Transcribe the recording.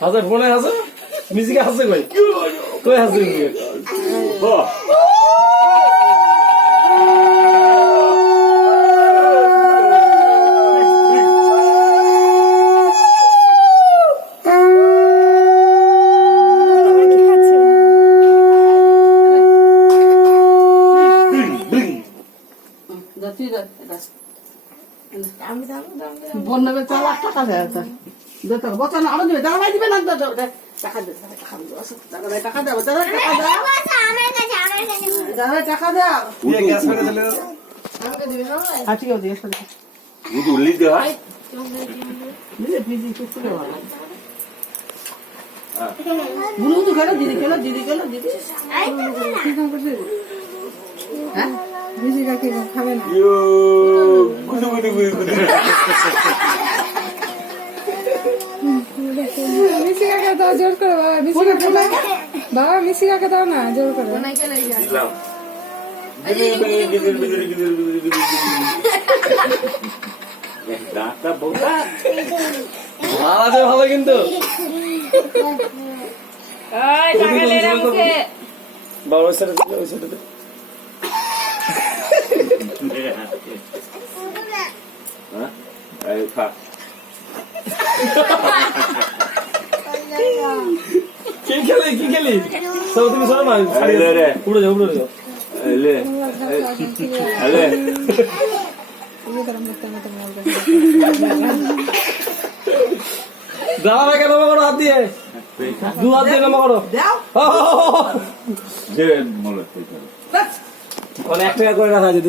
হাজার ফোনে আছে মিউজিকে আছে কই কই আছে বন্যা বেচারা টাকা দেয় বছর আরো দিবে টাকা নাই দিবে না টাকা দে টাকা দাও টাকা দাও ঠিক আছে বুলু খেলো দিদি খেলো দিদি খেলো দিদি হ্যাঁ বিজি কাকে খাবে না মিশি কাকে দাও জোর করে বাবা মিশি কাকে দাও বাবা মিশি কাকে দাও না জোর করে ভালো কিন্তু বাবা কি খেলি সব তুমি সব না উড়ে যাও দাঁড়া ভাই কেন করো হাত দিয়ে দু হাত দিয়ে নামা করো অনেক টাকা করে রাখা যেত